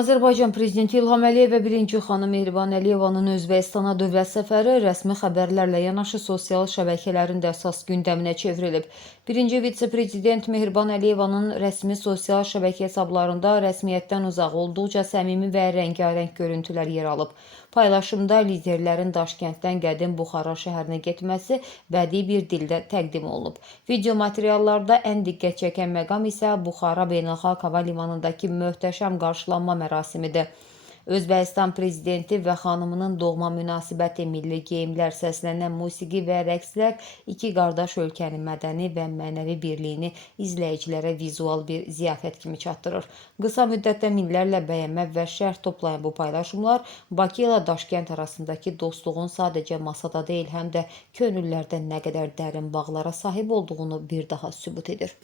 Azərbaycan Prezidenti İlham Əliyev və birinci xanım Mehriban Əliyevanın Özbəkistana dövlət səfəri rəsmi xəbərlərlə yanaşı sosial şəbəkələrin də əsas gündəminə çevrilib. Birinci vitse-prezident Mehriban Əliyevanın rəsmi sosial şəbəkə hesablarında rəsmiyyətdən uzaq olduqca səmimi və rəngarəng görüntülər yer alıb. Paylaşımda liderlərin Daşkənddən qədim Buxara şəhərinə getməsi bədii bir dildə təqdim olunub. Video materiallarda ən diqqət çəkən məqam isə Buxara Beynəlxalq Hava Limanındakı möhtəşəm qarşılanma mərasimidir. Özbəkistan prezidenti və xanımının doğma münasibəti, milli geyimlər, səslənən musiqi və rəqslər iki qardaş ölkənin mədəni və mənəvi birliyini izləyicilərə vizual bir ziyafət kimi çatdırır. Qısa müddətdə minlərlə bəyənmə və şərh toplayan bu paylaşımlar Bakı ilə Daşkənd arasındakı dostluğun sadəcə masada deyil, həm də könüllərdə nə qədər dərin bağlara sahib olduğunu bir daha sübut edir.